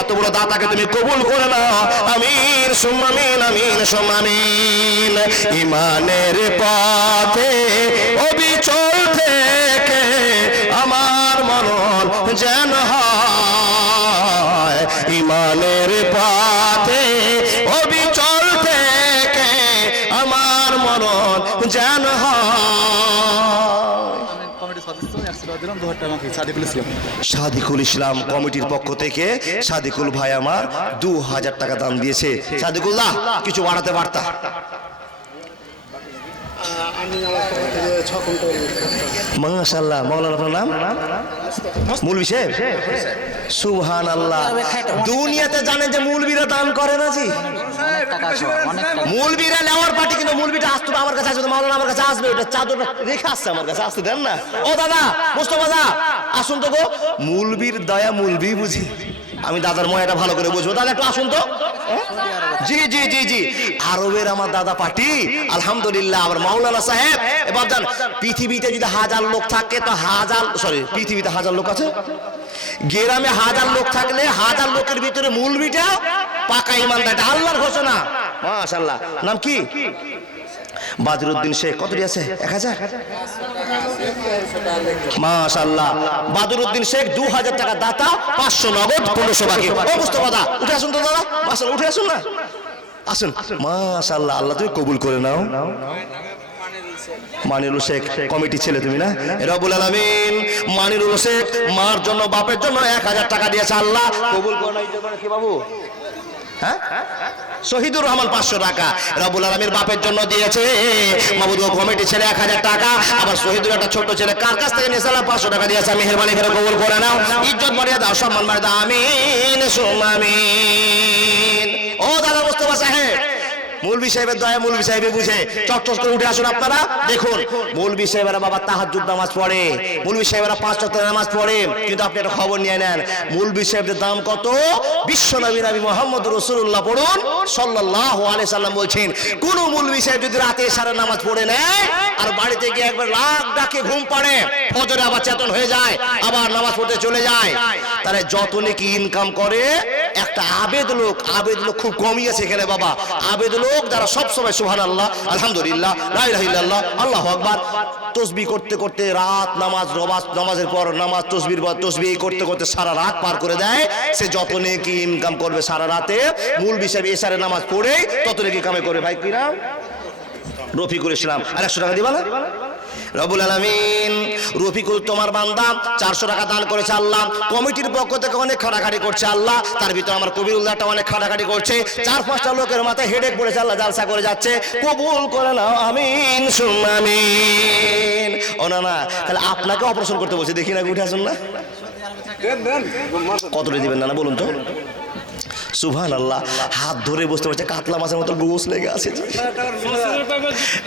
এত বড় দাতাকে তুমি কবুল করে নাও আমিন, সুমামিন আমিন, সুমামিন। ইমানের পথে, অবিচল থেকে আমার মনন যেন হয়। দু সাদিকুল ইসলাম। সাদিকুল কমিটির পক্ষ থেকে সাদিকুল ভাই আমার দু হাজার টাকা দাম দিয়েছে। সাদিকুল্লাহ কিছু বাড়াতে পারতা মাশাল্লাহ মৌলানা দুনিয়াতে জানেন যে মূলবীরা দান করে না জি অনেক টাকা আছে অনেক টাকা মূলবীরা নেওয়ার পার্টি কিন্তু মূলবীটা আসতো আমার কাছে আসবে মাওলানা আমার কাছে আসবে ওটা চাদরটা রেখে আসছে আমার কাছে আসতে দেন না? ও দাদা মোস্তফা দা আসুন তো গো। মূলবীর দয়া মূলবি বুঝি। আমি দাদার ময়াটা ভালো করে বুঝব। দাদা একটু আসুন তো? জি জি জি জি। আরবের আমার দাদা পার্টি। আলহামদুলিল্লাহ, আমার মাওলানা সাহেব। এবার জান, পৃথিবীতে যদি হাজার লোক থাকে, তো হাজার সরি পৃথিবীতে হাজার লোক আছে? গ্রামে হাজার লোক থাকলে হাজার লোকের ভিতরে মূলবিটা পাকা ইমানদার আল্লাহর ঘোষণা। মাশাল্লাহ নাম কি? বাদরুদ্দিন শেখ কতটি আছে? এক হাজার? মাশাল্লাহ বাদরুদ্দিন শেখ, দু হাজার টাকা দাতা, পাঁচশো নগদ, পনেরোশো বাকি। ও মুস্তফা দা, উঠে আসুন তো দাদা। মাশাল্লাহ উঠে আসুন না? আসুন। মাশাল্লাহ আল্লাহ তুমি কবুল করে নাও। মানিরুল শেখ, কমিটি ছেলে তুমি না? রবুল আলামিন, মানিরুল শেখ, মার জন্য, বাপের জন্য এক হাজার টাকা দিয়েছে আল্লাহ। কবুল করে বাবু? হ্যাঁ? শহীদুর রহমান পাঁচশো টাকা। রবুল আলমীর বাপের জন্য দিয়েছে। মাহবুদ কমিটি ছেলে এক হাজার টাকা। আবার শহীদুর একটা ছোট্ট ছেলে কার কাছ থেকে নিয়েছে? পাঁচশো টাকা দিয়েছে। আমি মেহরবানি করে কবুল করে নাও। ইজ্জত মারিয়া দাও, সম্মান মারিয়া দাও। আমিন ও দাদা মোস্তফা সাহেব মৌলবি সাহেবের দয়া মৌলবি সাহেবে বুঝে। চটচট করে উঠে আসুন আপনারা। দেখুন মৌলবি সাহেবেরা বাবা তাহাজ্জুদ নামাজ পড়ে। মৌলবি সাহেবেরা পাঁচ ওয়াক্ত নামাজ পড়ে। কিন্তু আপনি একটা খবর নিয়ে নেন। মৌলবি সাহেবদের দাম কত? বিশ্ব নবী নবী মোহাম্মদ রসুল্লাহ পড়ুন, সাল্লাল্লাহু আলাইহি সাল্লাম বলছেন, কোন মৌলবি সাহেব যদি রাতে সারা নামাজ পড়ে নেয়, আর বাড়িতে গিয়ে একবার লাখ ডাকে ঘুম পড়ে, ফজরে আবার চেতন হয়ে যায়, আবার নামাজ পড়তে চলে যায়। তাহলে যত নাকি ইনকাম করে, একটা আবেদ লোক আবেদ লোক খুব কমই আছে এখানে বাবা। আবেদ লোক যারা সবসময় সুহান আল্লাহ আলহামদুলিল্লাহ, লা আল্লাহ আকবার। তসবি করতে করতে রাত নামাজ, নমাজ, নামাজের পর নামাজ, তসবির পর তসবি করতে করতে সারা রাত পার করে দেয়। সে যত নেকি ইনকাম করবে সারা রাতে, মূল বিষয় এসারে নামাজ পড়ে তত নেকি কামে করে ভাই কিনা রফিকুল ইসলাম আর একশো টাকা দিবা না? রবুল আলমিন। রফিকুল তোমার বান্দা, চারশো টাকা দান করেছে আল্লাহ। কমিটির পক্ষ থেকে অনেক খাটাখাটি করছে আল্লাহ। তার ভিতরে আমার কবির কবিরুল্লাহটা অনেক খাটাখাটি করছে। চার পাঁচটা লোকের মাথায় হেডেক পড়েছে, আল্লাহ জালসা করে যাচ্ছে। কবুল করে নাও, আমিন সুমামিন ও না না, তাহলে আপনাকে অপারেশন করতে বলছে, দেখি না, উঠে আসুন না। কতটা দিবেন না বলুন তো। সুভান আল্লাহ হাত ধরে বসতে পারছে কাতলা মাছের মতো গোস লেগে আছে।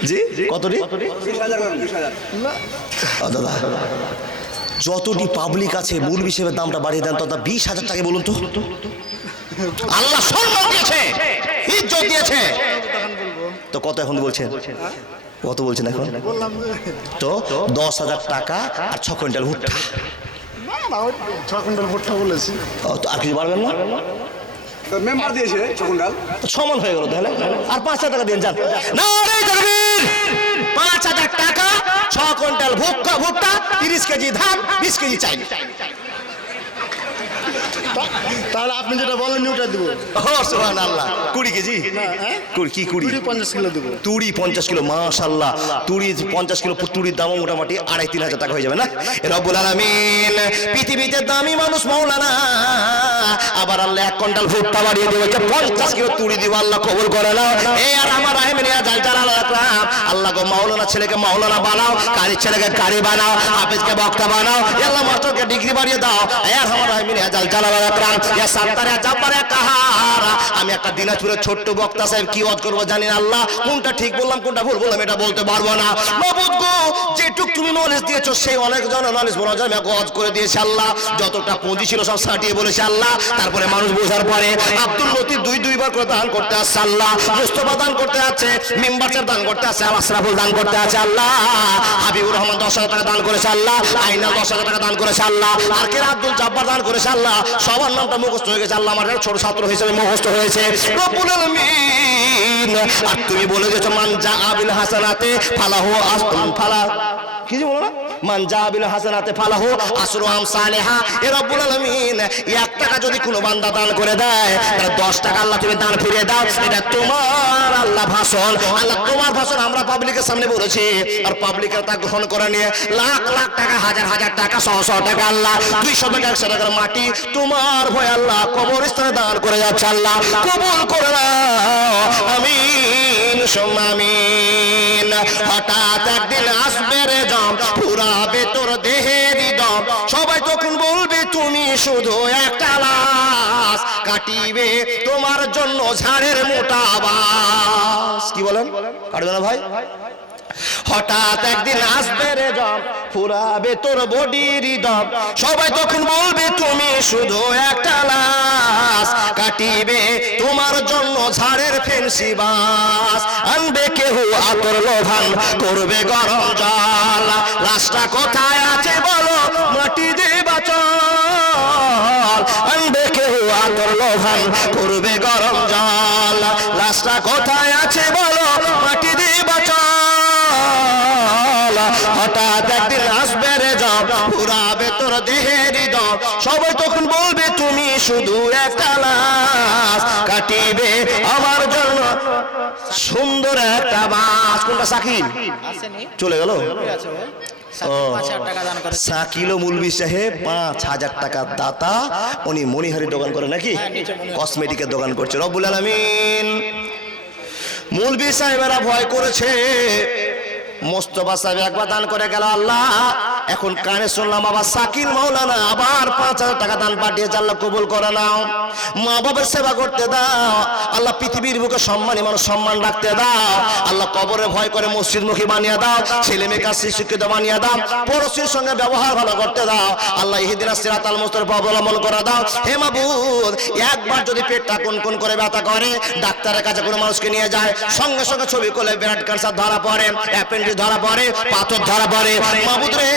জি কতটি ও দাদা যতটি পাবলিক আছে মূল হিসেবে দামটা বাড়িয়ে দেন তত বিশ হাজার টাকা বলুন তো। আল্লাহ সম্মান দিয়েছে ইজ্জত দিয়েছে। তো কত এখন বলছেন? কত বলছেন এখন? তো দশ হাজার টাকা আর ছ কুইন্টাল ভুট্টা। ছ কুইন্টাল ভুট্টা বলেছি। আর কিছু পারবেন না? মেম্বার দিয়েছে ছ সমান হয়ে গেল তাহলে। আর পাঁচ হাজার টাকা দিন, যান। নারে তাকবীর! পাঁচ হাজার টাকা, ছ কুইন্টাল ভুট্টা তিরিশ কেজি ধান, বিশ কেজি চাই তাহলে আপনি যেটা বলেন ওটা দেবো। ও সুবহান আল্লাহ কুড়ি কেজি? হ্যাঁ? কুড়ি কি কুড়ি? পঞ্চাশ কিলো দেবো। তুড়ি পঞ্চাশ কিলো মাশাল্লাহ তুড়ি পঞ্চাশ কিলো তুড়ির দামও মোটামুটি আড়াই তিন হাজার টাকা হয়ে যাবে না? রব্বুল আলামিন পৃথিবীতে দামি মানুষ মৌলানা। আবার আল্লাহ এক কুইন্টাল ভুট্টা বাড়িয়ে দিয়েছে পঞ্চাশ কিলো তুড়ি দিব আল্লাহ কবুল করে এই আর আমার জাল আল্লাহ গো মাওলানা ছেলেকে মাওলানা বানাও কারি ছেলেকে কারি বানাও হাফেজকে বক্তা বানাও। আল্লাহ মাস্টারকে ডিগ্রি বাড়িয়ে দাও। এ আর আমার জাল ইয়া সাত্তারে জাব্বারে কাহারা। আমি একটা দিনাজপুরের ছোট্ট বক্তা সাহেব, কি ওয়াজ আল্লাহ। কোনটা ঠিক বললাম, কোনটা ভুল বললাম, এটা বলতে পারব না। গো, যেটুক তুমি নলেজ দিয়েছ সেই অনেক জন নলেজ বলা যায় আমি ওয়াজ করে দিয়েছি আল্লাহ। যতটা পুঁজি ছিল সব সাটিয়ে আল্লাহ। তারপরে মানুষ বোঝার পরে আব্দুল লতিফ দুই দুইবার করে দান করতে আসছে আল্লাহ। মুস্তফা দান করতে আছে মেম্বার সাহেব দান করতে আছে আল আশরাফুল দান করতে আছে আল্লাহ। হাবিবুর রহমান দশ হাজার টাকা দান করেছে আল্লাহ। আইনা দশ হাজার টাকা দান করেছে আল্লাহ। আর কে আব্দুল জব্বার দান করেছে আল্লাহ। সবার নামটা মুখস্থ হয়ে গেছে, আল্লাহ আমার ছোট ছাত্র হিসেবে মুখস্থ হয়েছে। আর তুমি বলে দিয়েছ মান যা আবিল হাসানাতে ফালাহু আস- ফালা কি বলো না? মান জাবিল হাসানাতে ফালাহু আসরু আম সালেহা। এ রব্বুল আলামিন, এক টাকা যদি কোনো বান্দা দান করে দেয়, তাহলে 10 টাকা আল্লাহ তুমি দান ফিরিয়ে দাও। এটা তোমার আল্লাহ ভাষণ। আল্লাহ তোমার ভাষণ আমরা পাবলিকের সামনে বলেছি। আর পাবলিকের তা গ্রহণ করে নিয়ে লাখ লাখ টাকা, হাজার হাজার টাকা, শহ শহ টাকা আল্লাহ দুইশো টাকা, একশো টাকার মাটি তোমার ভয় আল্লাহ কবরস্থানে দান করে যাচ্ছে আল্লাহ। কবুল করে নাও। আমিন, সোম্মা আমিন। হঠাৎ একদিন আসবে রে জম পুরাবে তোর দেহে দিদম। সবাই তখন বলবে, তুমি শুধু একটা লাশ কাটিবে, তোমার জন্য ঝাড়ের মোটা বাস। কি বলেন? কাটবে না ভাই? হঠাৎ একদিন আসবে রে জম ফুরাবে তোর বডির দম। সবাই তখন বলবে, তুমি শুধু একটা লাশ কাটিবে, তোমার জন্য ঝাড়ের ফেন্সি বাস। আনবে কেহ, আতর লোভান করবে গরম জল। লাশটা কোথায় আছে বলো, মাটি দেবা চল আনবে কেহ, আতর লোভান করবে গরম জল। লাশটা কোথায় আছে বলো, মাটি সবাই তখন বলবে তুমি শুধু একটা লাশ কাটিবে আমার জন্য। সুন্দর একটা বাস। কোনটা? সাকিব? চলে গেল? সাকিল মুলবি সাহেব পাঁচ হাজার টাকার দাতা। উনি দোকান করে নাকি? কসমেটিকের দোকান করছে। রব্বুল আলমিন। মুলবি সাহেবেরা ভয় করেছে। মোস্তফা সাহেব একবার দান করে গেল, আল্লাহ, এখন কানে শুনলাম আবার সাকিল মৌলানা আবার পাঁচ হাজার টাকা দান পাঠিয়েছে, আল্লাহ কবুল করে নাও। মা বাবার সেবা করতে দাও, আল্লাহ পৃথিবীর বুকে সম্মানী মানুষ সম্মান রাখতে দাও, আল্লাহ কবরে ভয় করে মসজিদ মুখী বানিয়ে দাও ছেলে মেয়ে কাছে শিক্ষিত বানিয়ে দাও, পড়োশির সঙ্গে ব্যবহার ভালো করতে দাও, আল্লাহ ইহিদিন সিরাতাল অবলম্বন করে দাও। হে মাবুদ, একবার যদি পেটটা কোন কোন করে ব্যথা করে, ডাক্তারের কাছে কোনো মানুষকে নিয়ে যায়, সঙ্গে সঙ্গে ছবি করলে ব্লাড ক্যান্সার ধরা পড়ে, অ্যাপেন্ডিক্স ধরা পড়ে পাথর ধরা পড়ে। মাবুদ রে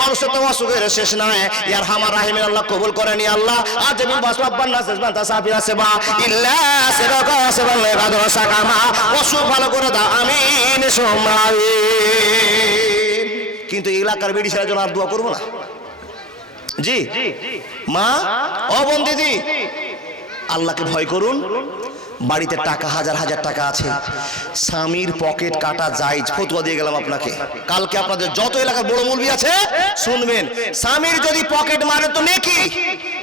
মানুষের তো অসুখের শেষ নাই। ইয়ার হামার রাহিমের আল্লাহ কবুল করে নি আল্লাহ আজ আমি বাসবান না শেষ বান্তা সাফিরা সেবা ইল্লা সেবা সেবা লেবাদর সাকামা। অসুখ ভালো করে দাও আমিন সোমাই কিন্তু এলাকার বেড়ি ছেড়ে জন্য আর দোয়া করব না। জি। মা? ও বোন দিদি? আল্লাহকে ভয় করুন। বাড়িতে টাকা, হাজার হাজার টাকা আছে। স্বামীর পকেট কাটা যায় ফতুয়া দিয়ে গেলাম আপনাকে। কালকে আপনাদের যত এলাকার বড় মুলবি আছে, শুনবেন। স্বামীর যদি পকেট মারে তো নেকি?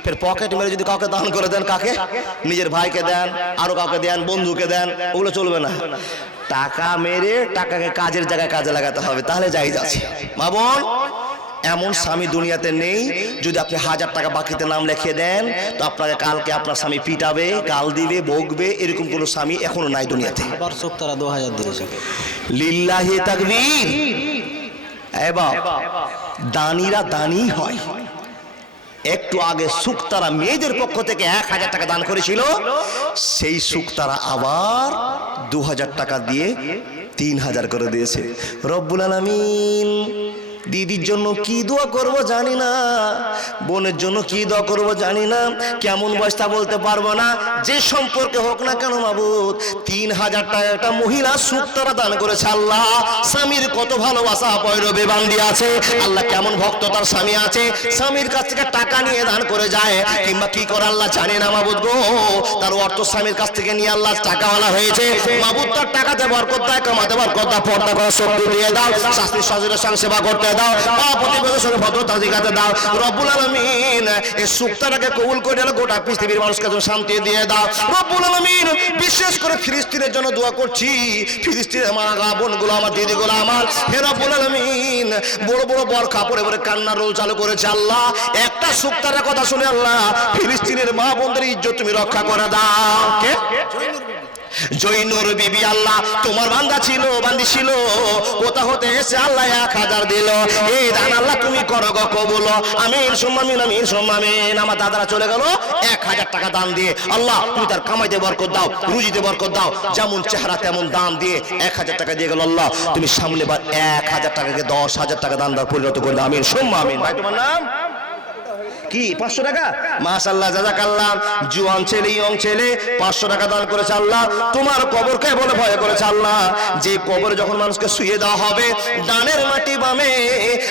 ফের পকেট মেরে যদি কাউকে দান করে দেন কাকে? নিজের ভাইকে দেন, আরও কাউকে দেন, বন্ধুকে দেন, ওগুলো চলবে না। টাকা মেরে টাকাকে কাজের জায়গায় কাজে লাগাতে হবে। তাহলে যাই যাচ্ছে মা বোন এমন স্বামী দুনিয়াতে নেই যদি আপনি হাজার টাকা বাকিতে নাম লিখে দেন তো আপনাকে কালকে আপনার স্বামী পিটাবে গাল দিবে বকবে এরকম কোনো স্বামী এখনও নাই দুনিয়াতে। তারা দু হাজার দিয়েছে। লিল্লাহি তাকবীর। এ বাপ দানিরা দানি হয়। একটু আগে সুক্তারা মেয়েদের পক্ষ থেকে এক হাজার টাকা দান করেছিল সেই সুক্তারা আবার দু হাজার টাকা দিয়ে তিন হাজার করে দিয়েছে। রব্বুল আলামিন দিদির জন্য কি দোয়া করব জানি না, বোনের জন্য কি দোয়া করব জানি না, কেমন বয়সটা বলতে পারব না, যে সম্পর্কে হোক না কেন মাবুদ, তিন হাজার টাকা একটা মহিলা সুক্তারা দান করেছে আল্লাহ, স্বামীর কত ভালোবাসা পয়রবে বান্দি আছে, আল্লাহ কেমন ভক্ত তার স্বামী আছে, স্বামীর কাছ থেকে টাকা নিয়ে দান করে যায়, কিংবা কি করে আল্লাহ জানে না মাবুদ গো, তার অর্থ স্বামীর কাছ থেকে নিয়ে আল্লাহ টাকাওয়ালা হয়েছে, মাবুদ তার টাকাতে বরকত দেয়, কামাতে বরকত দেয়, পর্দা করার শক্তি দিয়ে দাও শাস্তি সজরের সেবা করতে দাও মা প্রতিবেদের ভদ্রতা দিকাতে দাও। রব্বুল আলমিন, এই সুক্তাটাকে কবুল করে গোটা পৃথিবীর মানুষকে যেন শান্তি দিয়ে দাও। রব্বুল আলমিন, বিশেষ করে ফিলিস্তিনের জন্য দোয়া করছি। ফিলিস্তিনের গা বোনগুলো, আমার দিদিগুলো, আমার। হে রব্বুল আলমিন, বড় বড় বর কাপড়ে পরে কান্নার রোল চালু করেছে আল্লাহ। একটা সুক্তারের কথা শুনে আল্লাহ, ফিলিস্তিনের মা বোনদের ইজ্জত তুমি রক্ষা করে দাও। কে? জৈনুর বিবি আল্লাহ, তোমার বান্দা ছিল, বান্দি ছিল। কোথা হতে এসে আল্লাহ এক হাজার দিল। এই দান আল্লাহ তুমি করো গো কবুল। আমিন, সুম্মামিন আমিন, সুম্মামিন। আমার দাদারা চলে গেল, এক হাজার টাকা দান দিয়ে। আল্লাহ, তুমি তার কামাইতে বরকত দাও, রুজিতে বরকত দাও। যেমন চেহারা তেমন দান দিয়ে এক হাজার টাকা দিয়ে গেল আল্লাহ। তুমি সামনে বার এক হাজার টাকাকে দশ হাজার টাকা দান দেওয়ার পরিণত করে দাও। আমিন সুম্মা ভাই, তোমার নাম? কি? পাঁচশো টাকা? মাশাল্লাহ জাজাকাল্লাহ জুয়ান ছেলে, ইয়ং ছেলে, পাঁচশো টাকা দান করেছে আল্লাহ। তোমার কবরকে বলে ভয় করেছে আল্লাহ? যে কবরে যখন মানুষকে শুয়ে দেওয়া হবে, ডানের মাটি বামে,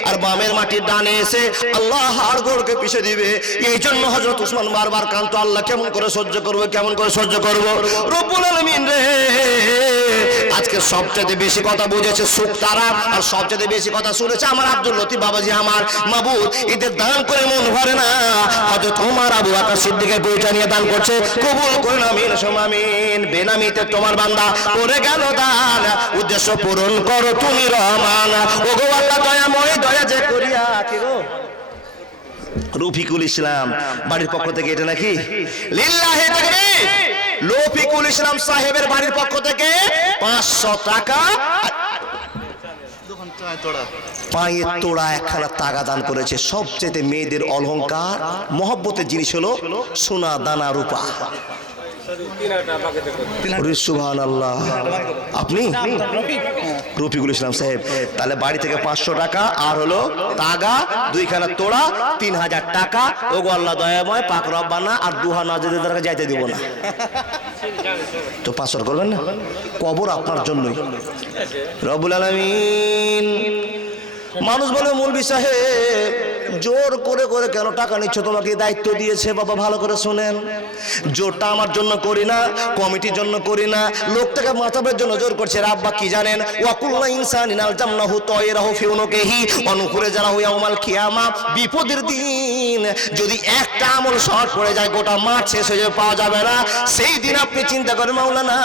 আর বামের মাটি ডানে এসে আল্লাহ হাড় গোড়কে পিছে দিবে। এই জন্য হজরত উসমান বারবার কান্ত, আল্লাহ কেমন করে সহ্য করব, কেমন করে সহ্য করব? রব্বুল আলামিন রে, আজকে সবচেয়ে বেশি কথা বুঝেছে সুখ তারা, আর সবচেয়ে বেশি কথা শুনেছে আমার আব্দুল লতিফ বাবাজি আমার মাবুদ। এদের দান করে মন ভরে না। উদ্দেশ্য পূরণ করো তুমি, রহমান। রফিকুল ইসলাম, বাড়ির পক্ষ থেকে এটা নাকি? লিল্লাহি রফিকুল ইসলাম সাহেবের বাড়ির পক্ষ থেকে পাঁচশো টাকা পায়ের তোড়া। একখানা তাগা দান করেছে। সবচেয়ে মেয়েদের অলংকার, মহব্বতের জিনিস হলো সোনা দানা রূপা। সুবহান আল্লাহ আপনি? রফিকুল ইসলাম সাহেব তাহলে বাড়ি থেকে পাঁচশো টাকা আর হলো তাগা দুইখানা তোড়া তিন হাজার টাকা। আল্লাহ দয়াময় পাক রব্বানা আর দুহা নাজেদের দ্বারা যাইতে দিব না। তো পাঁচশো করবেন না? কবর আপনার জন্যই। রবুল আলমিন মানুষ বলে মৌলবি সাহেব জোর করে করে কেন টাকা নিচ্ছ? তোমাকে দায়িত্ব দিয়েছে বাবা ভালো করে শোনেন। জোরটা আমার জন্য করি না কমিটির জন্য করি না লোকটাকে মাতাবের জন্য জোর করছে। এর আব্বা কি জানেন? ওয়াকুল্লা ইনসান ইনাল জামনাহু তয়রাহু ফি উনুকিহি অনুকুরে যারা হুয়া উমাল কিয়ামা। বিপদের দিন যদি একটা আমল শর্ট পড়ে যায় গোটা মাঠ শেষ হয়ে যাবে, পাওয়া যাবে না। সেই দিন আপনি চিন্তা করেন মাওলানা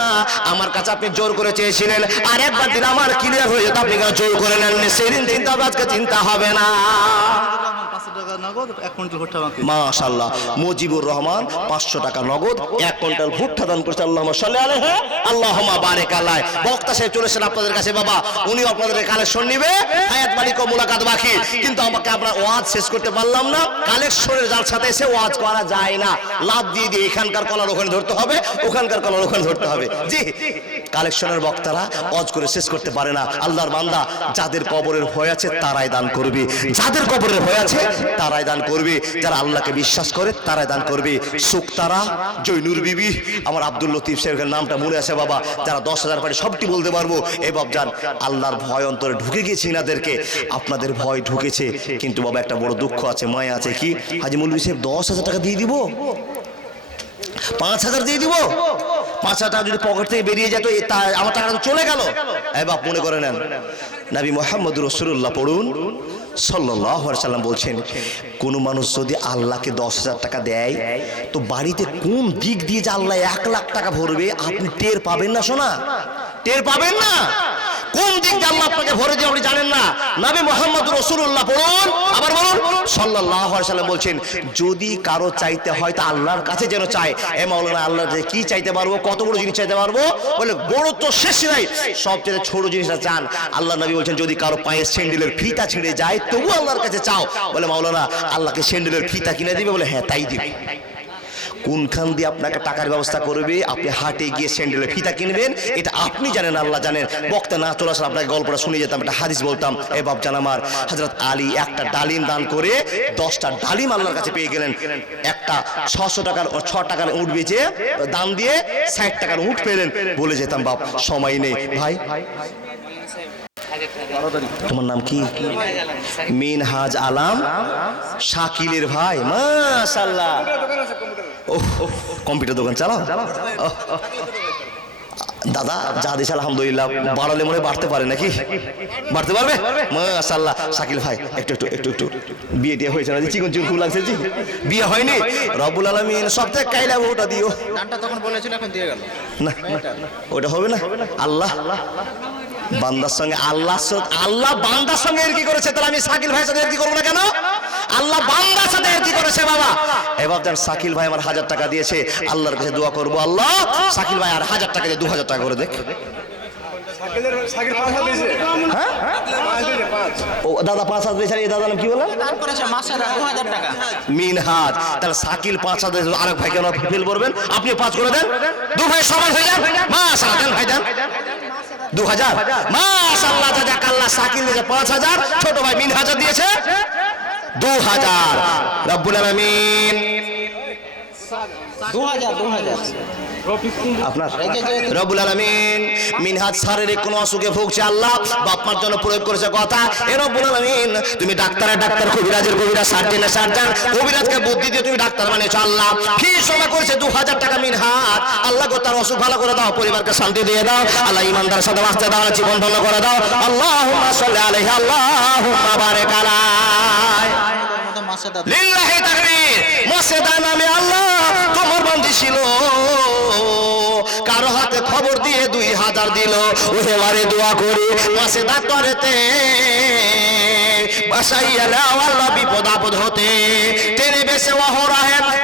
আমার কাছে আপনি জোর করে চেয়েছিলেন। আর একবার দিন আমার ক্লিয়ার হয়ে যেত আপনি কেন জোর করে নেননি? সেদিন চিন্তা আজকে চিন্তা হবে না। মাশাল্লাহ মুজিবুর রহমান, পাঁচশো টাকা নগদ, এক কুইন্টাল ভুট্টা দান করেছে আল্লাহ। সাল্লি আলাইহি আল্লাহুম্মা বারিক আলাই বক্তা সাহেব চলেছেন আপনাদের কাছে, বাবা। উনি আপনাদের কালেকশন নিবে। হায়াত বাড়ি কো মুলাকাত বাকি। কিন্তু আমাকে আমরা ওয়াজ শেষ করতে পারলাম না। কালেকশনের যার সাথে এসে ওয়াজ করা যায় না। লাভ দিয়ে দিয়ে এখানকার কলার ওখানে ধরতে হবে, ওখানকার কলার ওখানে ধরতে হবে। জি। কালেকশনের বক্তারা ওয়াজ করে শেষ করতে পারে না। আল্লাহর বান্দা যাদের কবরের ভয় আছে, তারাই দান করবে। যাদের কবরের ভয় আছে, তারাই দান করবে। যারা আল্লাহকে বিশ্বাস করে, তারাই দান করবে। সুখ তারা জৈনুর বিবি, আমার আব্দুল লতিফ সাহেবের নামটা মনে আছে বাবা। যারা দশ হাজার পারে সবটি বলতে পারব। এ বাবজান আল্লাহর ভয় অন্তরে ঢুকে গেছে ইনাদেরকে। আপনাদের ভয় ঢুকেছে, কিন্তু বাবা একটা বড় দুঃখ আছে, মায়া আছে। কি? হাজি মুলবি সাহেব, দশ হাজার টাকা দিয়ে দিব? পাঁচ হাজার দিয়ে দিব? পাঁচ টাকা যদি পকেট থেকে বেরিয়ে যেত আমার টাকাটা তো চলে গেল। এ বাপ, মনে করে নেন। নাবি মোহাম্মদ রসুল্লাহ পড়ুন সাল্লাহ সাল্লাম বলছেন, কোন মানুষ যদি আল্লাহকে দশ হাজার টাকা দেয়, তো বাড়িতে কোন দিক দিয়ে যে আল্লাহ এক লাখ টাকা ভরবে, আপনি টের পাবেন না শোনা টের পাবেন না? কোন দিক দিয়ে আল্লাহ আপনাকে ভরে দিয়ে আপনি জানেন না? নবী মোহাম্মদ রসুল্লাহ পড়ুন, আবার বলুন সাল্লাহ সাল্লাম বলছেন, যদি কারও চাইতে হয় তা আল্লাহর কাছে যেন চায়। এ মাওলানা, আল্লাহ কি চাইতে পারব, কত বড় জিনিস চাইতে পারব? বলে, বড় তো শেষ নাই, সবচেয়ে ছোট জিনিসটা চান আল্লাহ নবী বলছেন, যদি কারও পায়ে স্যান্ডেলের ফিতা ছিঁড়ে যায় তবু আল্লাহর কাছে চাও। বলে, মাওলানা, আল্লাহকে স্যান্ডেলের ফিতা কিনে দিবে? বলে হ্যাঁ তাই দিবে। কোনখান দিয়ে আপনাকে টাকার ব্যবস্থা করবে? আপনি হাটে গিয়ে স্যান্ডেলের ফিতা কিনবেন। এটা আপনি জানেন, আল্লাহ জানেন। বক্তা না চলে আসলে আপনাকে গল্পটা শুনে যেতাম, একটা হাদিস বলতাম, এ বাপ জান আমার হজরত আলী একটা ডালিম দান করে দশটা ডালিম আল্লাহর কাছে পেয়ে গেলেন। একটা ছশো টাকার ছ টাকার উঠ বেচে দাম দিয়ে ষাট টাকার উঠ পেলেন। বলে যেতাম, বাপ, সময় নেই। ভাই, তোমার নাম কি? মিনহাজ আলাম শাকিলের ভাই মাশাল্লাহ ওহ কম্পিউটার দোকান চালাও। দাদা যা দিস আলহামদুলিল্লাহ। বাড়ালে মনে হয় বাড়তে পারে নাকি? বাড়তে পারবে? মাশাল্লাহ শাকিল ভাই একটু একটু একটু একটু। বিয়ে টিয়ে হয়েছে না জি? চিকন চিকন খুব লাগছে জি। বিয়ে হয়নি? রবুল আলমিন সব থেকে কাইলা ওটা দিও। গানটা তখন বলেছিল এখন দিয়ে গেল। না ওটা হবে না? আল্লাহ। বান্দার সঙ্গে আল্লাহ আল্লাহ বান্দার সঙ্গে এর কি করেছে? তাহলে আমি সাকিল ভাইয়ের সাথে এর কি করব না কেন? আল্লাহ বান্দার সাথে কি করেছে বাবা? এবার দেন শাকিল ভাই আমার হাজার টাকা দিয়েছে আল্লাহর কাছে দোয়া করব আল্লাহ। শাকিল ভাই আর হাজার টাকা দিয়ে দু হাজার টাকা করে দেখ। ও দাদা পাঁচ হাজার দিয়েছে দাদা নাম কি মাসে টাকা। মিনহাজ। তাহলে শাকিল পাঁচ হাজার আরেক ভাই কেন ফেল করবেন। আপনি পাঁচ করে দেন। দু ভাই সমান হয়ে যান। মাশাআল্লাহ দেন ভাই দেন। দু হাজার। মাশাআল্লাহ দাদা কাল্লা শাকিল দিয়েছে পাঁচ হাজার। ছোট ভাই মিন হাজার দিয়েছে। দু হাজার রব্বুল আলামিন। দু হাজার দু হাজার আপনার এই যে যে রব্বুল আলামিন মিনহাজ শারীরিক কোনো অসুখে ভুগছে আল্লাহ বাপমার জন্য প্রয়োগ করেছে কথা। এ রব্বুল আলামিন তুমি ডাক্তারের ডাক্তার কবিরাজের কবিরাজ সার্জেনের সার্জন কবিরাজকে বুদ্ধি দিয়ে তুমি ডাক্তার বানিয়েছো আল্লাহ। ফি করেছে দু হাজার টাকা মিনহাজ? আল্লাহ তার অসুখ ভালো করে দাও পরিবারকে শান্তি দিয়ে দাও। আল্লাহ ইমানদার সাথে বাঁচতে দাও জীবন ধন্য করে দাও। আলাইহি আল্লাহুম্মা বারিক লিল্লাহি তাকবীর। মসজিদা নামে আল্লাহ তোমার বন্দি কারও হাতে খবর দিয়ে দুই হাজার দিল। ওহে বারে দোয়া করি মসজিদা করেতে আল্লাহ বিপদ আপদ হতে। টেনে বেসে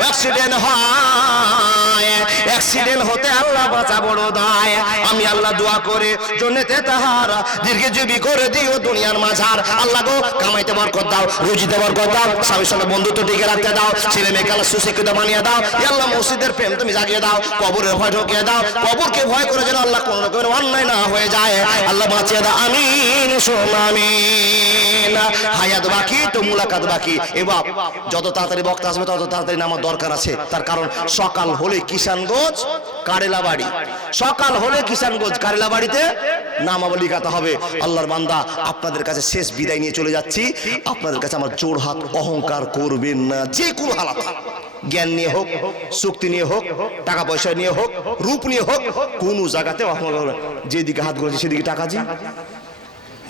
অ্যাক্সিডেন্ট হয়। অ্যাক্সিডেন্ট হতে আল্লাহ বাঁচা বড় দায়। আমি আল্লাহ দোয়া করে, জন্যতে তাহার দীর্ঘজীবী করে দিও দুনিয়ার মাঝার। আল্লাহ গো, কামাইতে বরকত দাও, রুজিতে বরকত দাও, স্বামীর সঙ্গে বন্ধুত্ব টিকে রাখতে দাও, ছেলে মেয়েকে আল্লাহ সুশিক্ষিত বানিয়ে দাও। আল্লাহ, মসজিদের প্রেম তুমি জাগিয়ে দাও, কবরের ভয় ঢুকিয়ে দাও। কবরকে ভয় করে যেন আল্লাহ কোন রকমের অন্যায় না হয়ে যায়। আল্লাহ বাঁচিয়ে দাও, আমিন সোমামিন হায়াত বাকি, তো মুলাকাত বাকি। এবার যত তাড়াতাড়ি বক্তা আসবে, তত তাড়াতাড়ি নামার দরকার আছে। তার কারণ, সকাল হলে কিষানগঞ্জ কারেলা বাড়ি সকাল হলে কিষানগঞ্জ কারেলা বাড়িতে নামাবলি লিখাতে হবে। আল্লাহর বান্দা, আপনাদের কাছে শেষ বিদায় নিয়ে চলে যাচ্ছি। আপনাদের কাছে আমার জোর হাত, অহংকার করবেন না। যে কোনো হালাত। জ্ঞান নিয়ে হোক, শক্তি নিয়ে হোক, টাকা পয়সা নিয়ে হোক, রূপ নিয়ে হোক, কোনো জায়গাতে যেদিকে হাত করেছি সেদিকে টাকা জি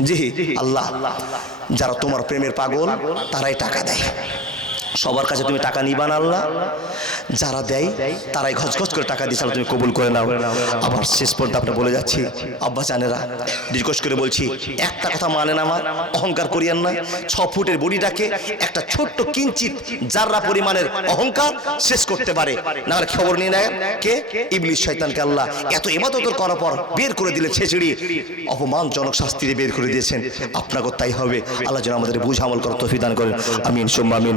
জি আল্লাহ। যারা তোমার প্রেমের পাগল তারাই টাকা দেয়। সবার কাছে তুমি টাকা নিবা না আল্লাহ। যারা দেয়, তারাই ঘচঘচ করে টাকা দিয়েছে তুমি কবুল করে নাও। আবার শেষ পর্যন্ত আপনি বলে যাচ্ছি, আব্বা জানেরা রিকোয়েস্ট করে বলছি, একটা কথা মানে না আমার, অহংকার করিয়েন না। ছ ফুটের বডিটাকে একটা ছোট্ট কিঞ্চিত যাররা পরিমাণের অহংকার শেষ করতে পারে। না হলে খবর নিয়ে নেয়, কে? ইবলিশ শয়তানকে আল্লাহ। এত ইবাদত করার পর বের করে দিলে ছেচড়ি। অপমানজনক শাস্তি দিয়ে বের করে দিয়েছেন। আপনাকে তাই হবে। আল্লাহ যেন আমাদের বুঝ আমল করার তফিদান করেন। আমিন, সোম্মা আমিন।